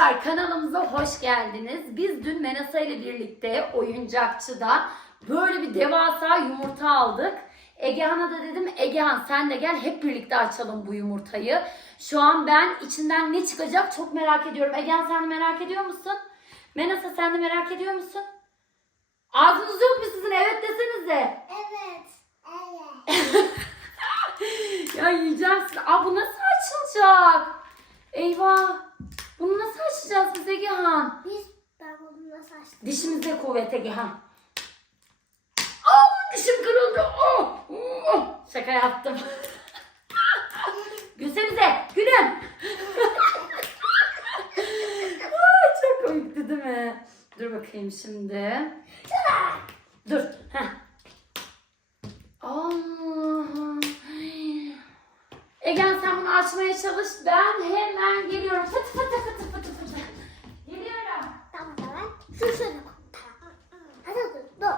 Arkadaşlar kanalımıza hoş geldiniz. Biz dün Menasa ile birlikte oyuncakçıda böyle bir devasa yumurta aldık. Egehan'a da dedim Egehan sen de gel hep birlikte açalım bu yumurtayı. Şu an ben içinden ne çıkacak çok merak ediyorum. Egehan sen de merak ediyor musun? Menasa sen de merak ediyor musun? Ağzınız yok mu sizin? Evet desenize. Evet. Evet. Ya yiyeceğim sizi. Aa bu nasıl açılacak? Eyvah. Bunu nasıl biz Egehan? Biz ben bunu nasıl açtım? Dişimizde kuvvet Egehan. Aa dişim kırıldı. Oh, oh. Şaka yaptım. Gülsenize. Gülün. Aa, çok komikti değil mi? Dur bakayım şimdi. Dur. Heh. Allah. Egen sen bunu açmaya çalış. Ben hemen geliyorum. Fıtı fıtı fıtı fıtı fıtı. Geliyorum. Tamam tamam. Şu şöyle koy. Tamam. Hadi dur. Dur.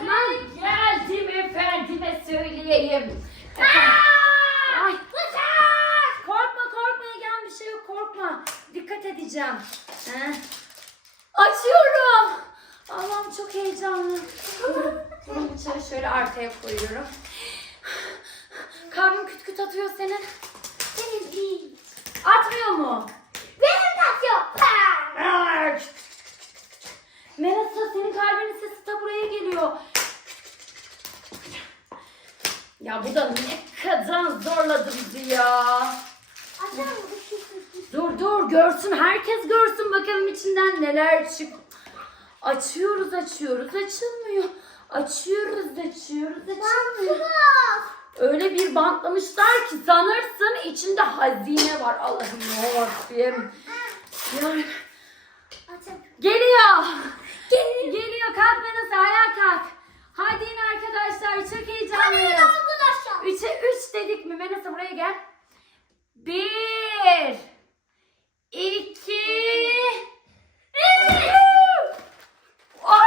Ben geldim efendime söyleyeyim. Ay. Korkma korkma Egen bir şey yok korkma. Dikkat edeceğim. Heh. Açıyorum. Allah'ım çok heyecanlı. Bunu bıçağı şöyle arkaya koyuyorum. Kalbim küt küt atıyor senin. Benim değil. Atmıyor mu? Benim de. Arr! Melisa senin kalbinin sesi de buraya geliyor. Ya bu da ne kadar zorladı bizi ya. Şu. Dur dur görsün herkes görsün bakalım içinden neler çık. Açıyoruz açıyoruz açılmıyor. Açıyoruz açıyoruz. Bantımız. Öyle bir bantlamışlar ki sanırsın içinde hazine var. Allah'ım yarabbim. Yani Açar. Geliyor. Geliyor. Kalk Menasa ayağa kalk. Hadi in arkadaşlar. Çok heyecanlıyız. Arkadaşlar. Üçe üç dedik mi? Menasa buraya gel. Bir. iki, üç. Aa!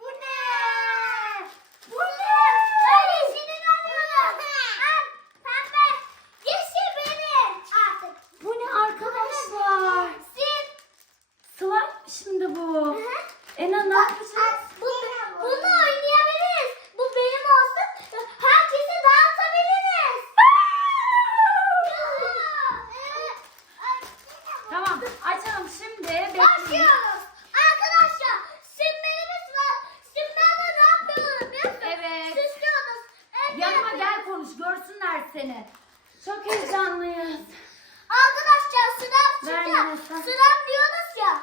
Bu ne? Bu ne? Öyle senin olmalı. Al. Pembe. Yeşil benim. Artık. Bu ne arkadaşlar? Sil. Slime şimdi bu. Hı hı. Ena ne yapacağız? Bu, bunu oynayabiliriz. Bu benim olsun. Herkese dağıtabiliriz. Tamam açalım şimdi. Bekleyin. Başlıyoruz. Arkadaşlar simlerimiz var. Simlerle ne yapıyoruz biliyor musun? Evet. Süslüyoruz. Evet. Yanıma gel konuş görsünler seni. Çok heyecanlıyız. Arkadaşlar sıram Ver sıram. Melisa. Sıram diyoruz ya.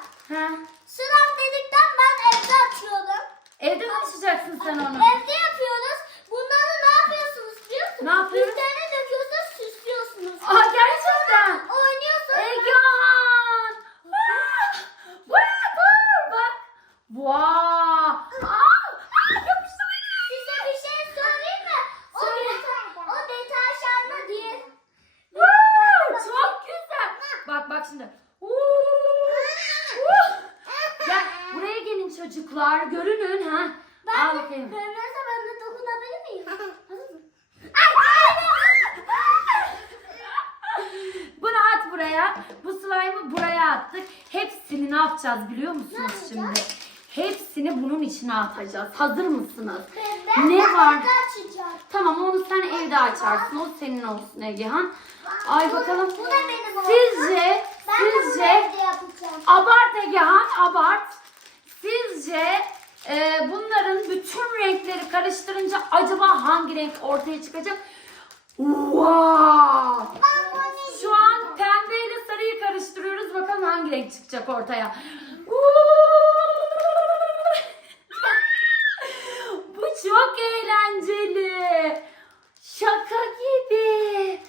Sıram dedikten ben evde açıyorum. Evde mi açacaksın sen onu? Evde yapıyoruz. Bunları ne yapıyorsunuz biliyor musunuz? Ne yapıyoruz? Üstlerine döküyorsunuz süslüyorsunuz. Aa gerçekten. Oynuyorsunuz. Egehan. Aa, Buraya dur bak. Vaa. Aa, aa, yapıştı beni. Size bir şey söyleyeyim mi? O, Söyle. deta- o deterjanlı değil. Woo, Çok güzel. Bak bak şimdi. Woo, woo. Gel buraya gelin çocuklar. Görünün ha. Ben Al bakayım. Kırmızı ben de dokunabilir miyim? Hazır mısın? Bunu at buraya. Bu slime'ı buraya attık. Hepsini ne yapacağız biliyor musunuz Ne yapacağız? şimdi? Hepsini bunun içine atacağız. Hazır mısınız? Ne var? açacağım. Tamam onu sen evde açarsın. O senin olsun Egehan. Ay Bu- bakalım. Bu da benim olsun. Sizce, Ben de bunu sizce evde yapacağım. abart Egehan abart. Sizce e, bunların bütün renkleri karıştırınca acaba hangi renk ortaya çıkacak? Wow! Şu an pembe ile sarıyı karıştırıyoruz. Bakalım hangi renk çıkacak ortaya. Bu çok eğlenceli. Şaka gibi.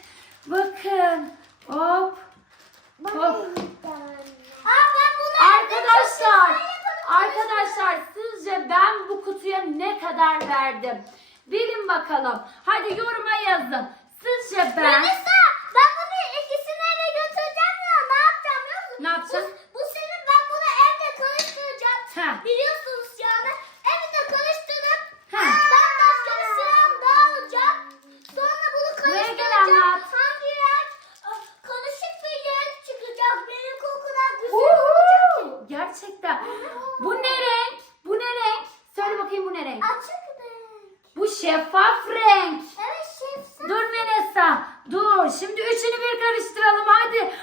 Bakın. Hop. Hop. Aa ben bunu evde Arkadaşlar, çok güzel arkadaşlar sizce ben bu kutuya ne verdim? Bilin bakalım. Hadi yoruma yazın. Sizce ben Melisa ben bunu ikisini eve götüreceğim ya ne yapacağım biliyor musun? Ne yapacaksın? Bu, bu senin ben bunu evde karıştıracağım. Heh. Biliyorsunuz yani evde karıştırıp Heh. ben başka bir sıram daha alacağım. Sonra bunu Buraya gel karıştıracağım. anlat. Hangi renk? Aa, Karışık bir şeffaf renk. Evet şef. Dur Menesa. Dur. Şimdi üçünü bir karıştıralım. Hadi.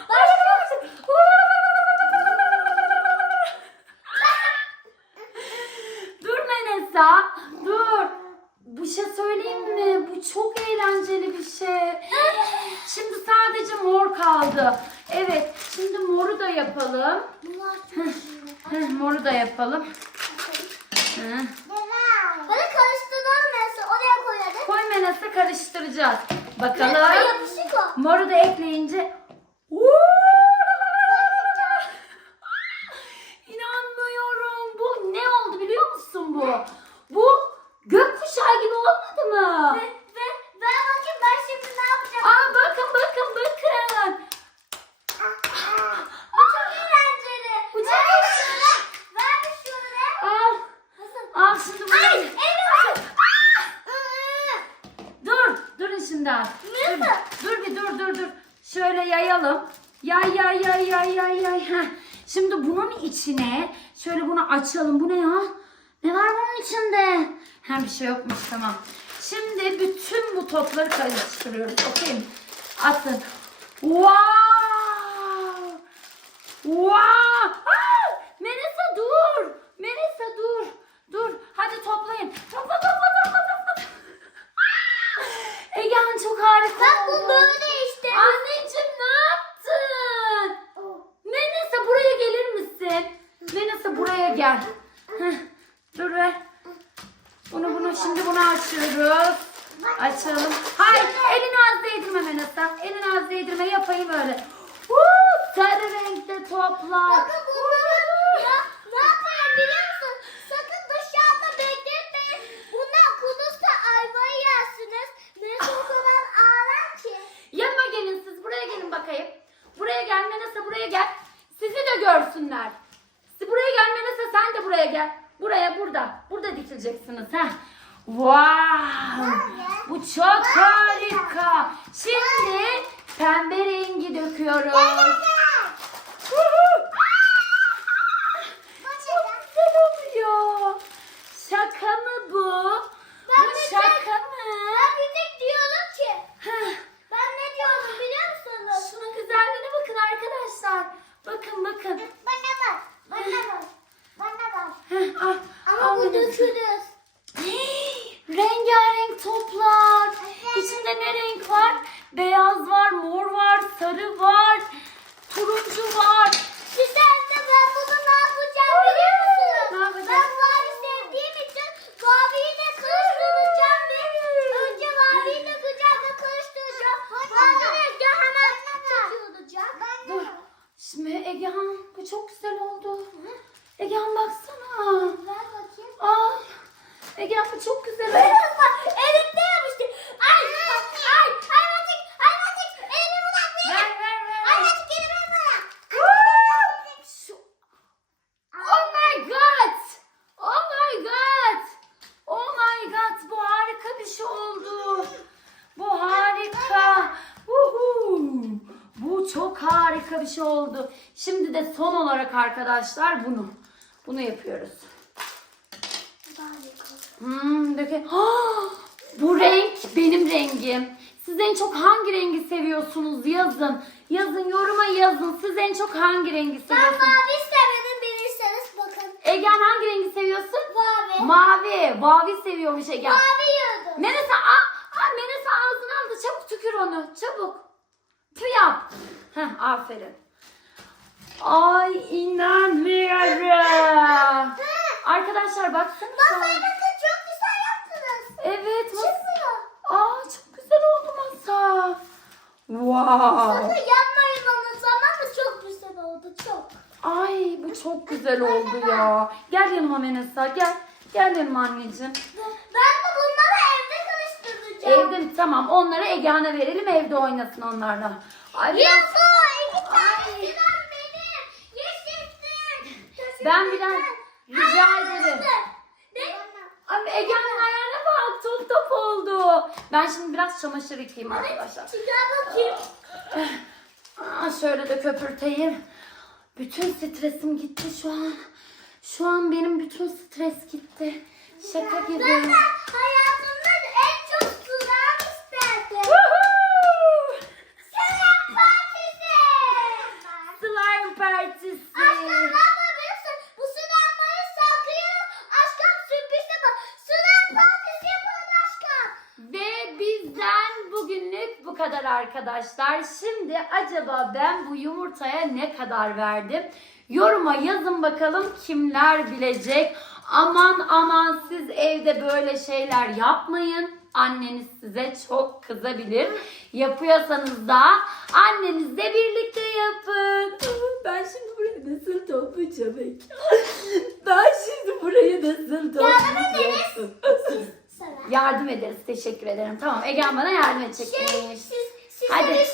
Dur Menesa. Dur. Bir şey söyleyeyim mi? Bu çok eğlenceli bir şey. Şimdi sadece mor kaldı. Evet. Şimdi moru da yapalım. Moru da yapalım. Heh. Hadi karıştıralım mesela. Oraya koy Menesa karıştıracağız. Bakalım. o. Moru da ekleyince İnanmıyorum. Bu ne oldu biliyor musun bu? Bu gökkuşağı gibi olmadı mı? Ve, ve ver bakayım ben şimdi ne yapacağım? Aa bakın bakın bakın. Bu çok eğlenceli. Bu çok Ver bir eğlenceli. şöyle. Ver bir şöyle. Al. Nasıl? Al şimdi bunu. Ay elim Dur. Az. Dur, dur bir dur dur dur. Şöyle yayalım. Yay yay yay yay yay yay. Heh. Şimdi bunun içine şöyle bunu açalım. Bu ne ya? Ne var bunun içinde? Ha bir şey yokmuş tamam. Şimdi bütün bu topları karıştırıyoruz. Okey. Atın. Wow! Aa! Melisa dur! Melisa dur! Dur! Hadi toplayın. Topla topla topla topla. Egehan çok harika Bak bu oldu. böyle işte. Anneciğim ne yaptın? Melisa buraya gelir misin? Melisa buraya gel. Heh, dur ver. Bunu bunu şimdi bunu açıyoruz. Açalım. Hayır elini az değdirme Melisa. Elini az değdirme yapayım öyle. Huu, sarı renkte toplar. Bakın bunları ya, ne yapayım biliyor musun? Sakın dışarıda bekletmeyin. Bunlar kurursa ayvayı yersiniz. Neyse o kadar ağlar ki. Yanıma gelin siz buraya gelin bakayım. Buraya gel Melisa buraya gel. Sizi de görsünler. Siz buraya gel Melisa sen de buraya gel. Buraya burada. Burada dikileceksiniz ha. Wow! Bu çok harika. Şimdi pembe rengi döküyoruz. Huhu! Çok güzel oluyor. Şaka mı bu? Ben Bu bir şaka tek- mı? Ben bir tek diyorum ki. Heh. Ben ne diyorum biliyor musunuz? Şunun güzelliğine bakın arkadaşlar. Bakın bakın. Bana bak. Bana bak. Bana bak. Heh, al, Ama al bu Melisa. dökülür. Hey, Toplar. İçinde ne renk var? Beyaz var, mor var, sarı var, turuncu var. Size de ben bunu ne yapacağım biliyor musunuz? Ne yapacaksın? Ben mavi sevdiğim için maviyi de karıştıracağım ve önce maviyi de güzelce karıştıracağım. Mavi rengi hemen çok olacak. Dur. Şimdi Egehan bu çok güzel oldu. Egehan baksana. Ver bakayım. Aa, Egehan bu çok güzel oldu. bak elimde yapıştı. Ay ay ay Ayvacık Ayvacık elimi bırak beni. Ver ver ver. Ayvacık elimi bırak. Şu... Oh my god! Oh my god! Oh my god! Bu harika bir şey oldu. Bu harika. Uhu. Bu çok harika bir şey oldu. Şimdi de son olarak arkadaşlar bunu. Bunu yapıyoruz. Hmm, döke. Ah, bu renk benim rengim. Siz en çok hangi rengi seviyorsunuz? Yazın. Yazın yoruma yazın. Siz en çok hangi rengi Ben seviyorsunuz? mavi istemedim bilirseniz bakın. Egen hangi rengi seviyorsun? Mavi. Mavi. Mavi seviyormuş Egen. Mavi yiyordum. Menesa, aa, aa, Menesa ağzına aldı. Çabuk tükür onu. Çabuk. Yap. Heh, aferin. Ay inanmıyorum. Arkadaşlar baksanıza. Masayı bakın çok güzel yaptınız. Evet. mas- Çıkmıyor. Aa çok güzel oldu masa. Wow. Sakın yapmayın onu tamam mı? Çok güzel oldu çok. Ay bu çok güzel oldu ya. Gel yanıma Menesa gel. Gel yanıma anneciğim. Ben de. Evde mi? Tamam onları Egehan'a verelim evde oynasın onlarla. Ay biraz... Yusuf iki Ay. tane sıram benim. Yaşasın. Ben biraz rica ederim. Abi Egehan'ın ayağına bak top top oldu. Ben şimdi biraz çamaşır yıkayayım arkadaşlar. Çıkar bakayım. Aa, şöyle de köpürteyim. Bütün stresim gitti şu an. Şu an benim bütün stres gitti. Şaka gibi. Zaten hayatımda arkadaşlar. Şimdi acaba ben bu yumurtaya ne kadar verdim? Yoruma yazın bakalım kimler bilecek. Aman aman siz evde böyle şeyler yapmayın. Anneniz size çok kızabilir. Yapıyorsanız da annenizle birlikte yapın. Ben şimdi buraya nasıl toplayacağım? Ben şimdi burayı nasıl toplayacağım? Sana. Yardım ederiz. Teşekkür ederim. Tamam Egen bana yardım edecek. Şey, siz, size Hadi. bir şey